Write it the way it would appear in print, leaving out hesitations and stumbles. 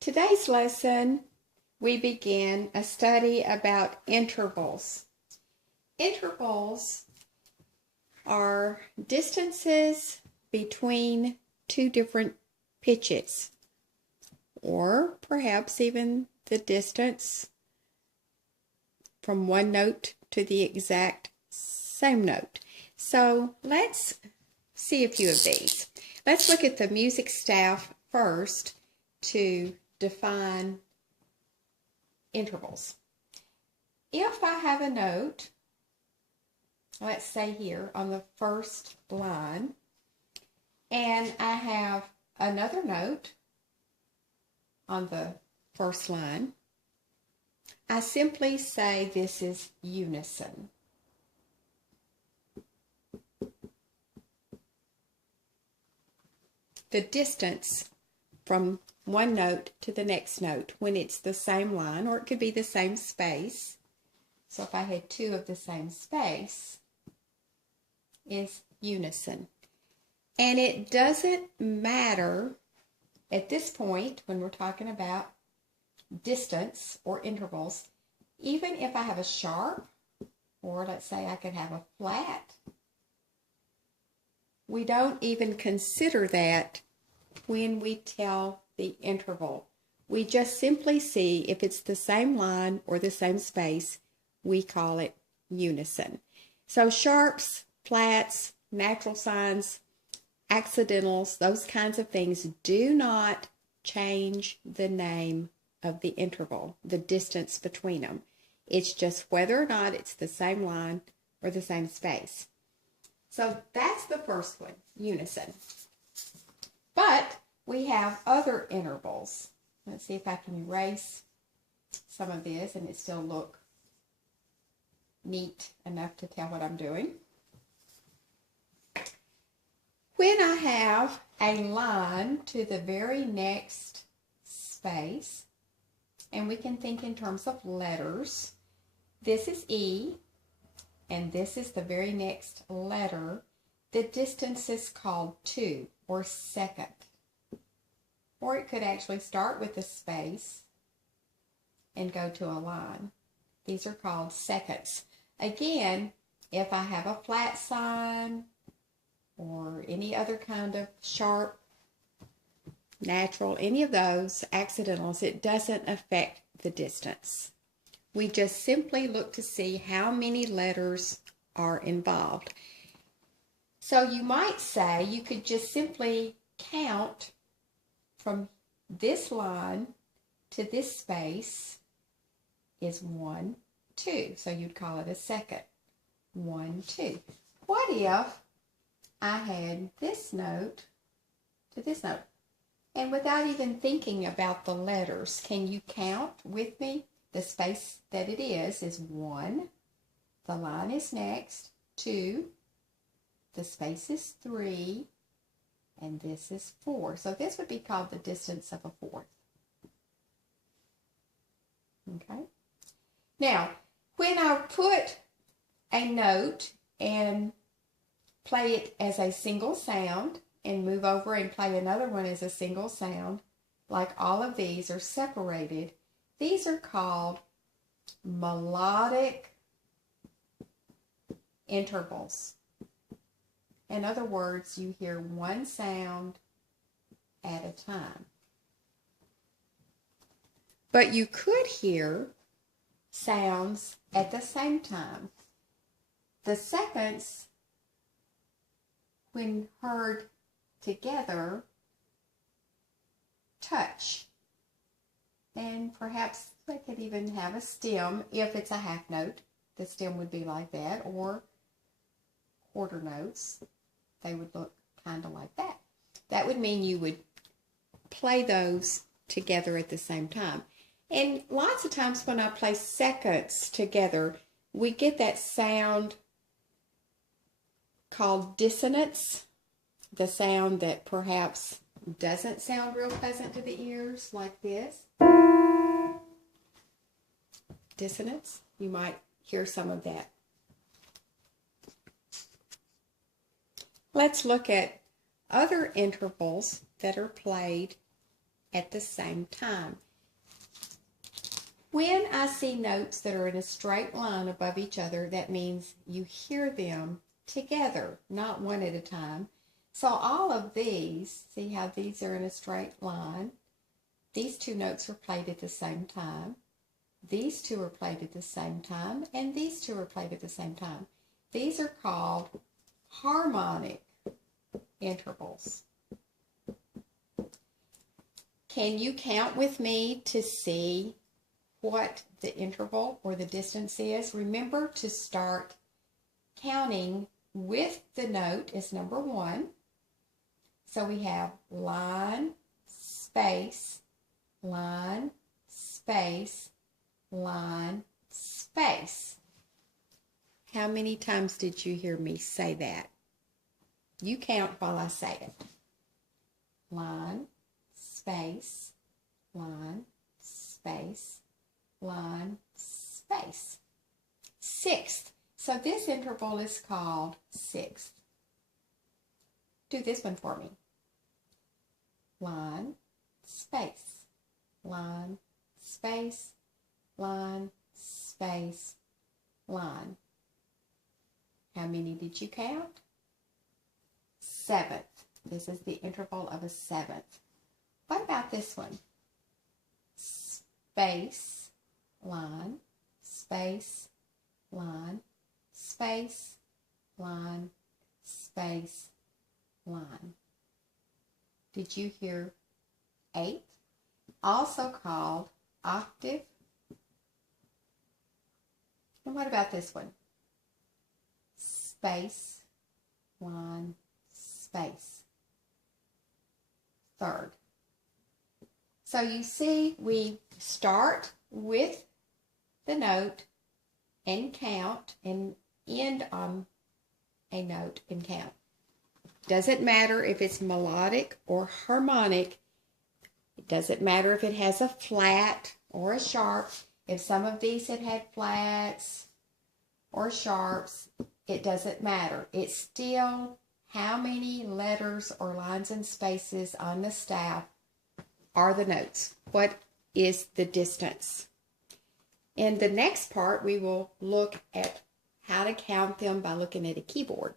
Today's lesson, we begin a study about intervals. Intervals are distances between two different pitches, or perhaps even the distance from one note to the exact same note. So let's see a few of these. Let's look at the music staff first to define intervals. If I have a note, let's say here on the first line, and I have another note on the first line, I simply say this is unison. The distance from one note to the next note when it's the same line, or it could be the same space. So if I had two of the same space, is unison. And it doesn't matter at this point when we're talking about distance or intervals, even if I have a sharp, or let's say I could have a flat, we don't even consider that when we tell the interval. We just simply see if it's the same line or the same space, we call it unison. So sharps, flats, natural signs, accidentals, those kinds of things do not change the name of the interval, the distance between them. It's just whether or not it's the same line or the same space. So that's the first one, unison. But we have other intervals. Let's see if I can erase some of this and it still look neat enough to tell what I'm doing. When I have a line to the very next space, and we can think in terms of letters, this is E, and this is the very next letter, the distance is called 2, or second. Or it could actually start with a space and go to a line. These are called seconds. Again, if I have a flat sign or any other kind of sharp, natural, any of those accidentals, it doesn't affect the distance. We just simply look to see how many letters are involved. So you might say you could just simply count from this line to this space is 1, 2. So you'd call it a second. 1, 2. What if I had this note to this note? And without even thinking about the letters, can you count with me? The space that it is 1. The line is next, 2. The space is 3. And this is 4. So this would be called the distance of a fourth. Okay? Now, when I put a note and play it as a single sound and move over and play another one as a single sound, like all of these are separated, these are called melodic intervals. In other words, you hear one sound at a time. But you could hear sounds at the same time. The seconds, when heard together, touch. And perhaps they could even have a stem. If it's a half note, the stem would be like that, or quarter notes. They would look kind of like that. That would mean you would play those together at the same time. And lots of times when I play seconds together, we get that sound called dissonance, the sound that perhaps doesn't sound real pleasant to the ears, like this. Dissonance, you might hear some of that. Let's look at other intervals that are played at the same time. When I see notes that are in a straight line above each other, that means you hear them together, not one at a time. So all of these, see how these are in a straight line? These two notes are played at the same time. These two are played at the same time, and these two are played at the same time. These are called harmonic intervals. Can you count with me to see what the interval or the distance is? Remember to start counting with the note as number 1. So we have line, space, line, space, line, space. How many times did you hear me say that? You count while I say it. Line, space, line, space, line, space. Sixth. So this interval is called sixth. Do this one for me. Line, space, line, space, line, space, line. How many did you count? Seventh. This is the interval of a seventh. What about this one? Space, line, space, line, space, line, space, line. Did you hear eighth? Also called octave. And what about this one? Space, line, space. Third. So you see, we start with the note and count and end on a note and count. Doesn't matter if it's melodic or harmonic. It doesn't matter if it has a flat or a sharp. If some of these had had flats or sharps, it doesn't matter. It's still how many letters or lines and spaces on the staff are the notes. What is the distance? In the next part, we will look at how to count them by looking at a keyboard.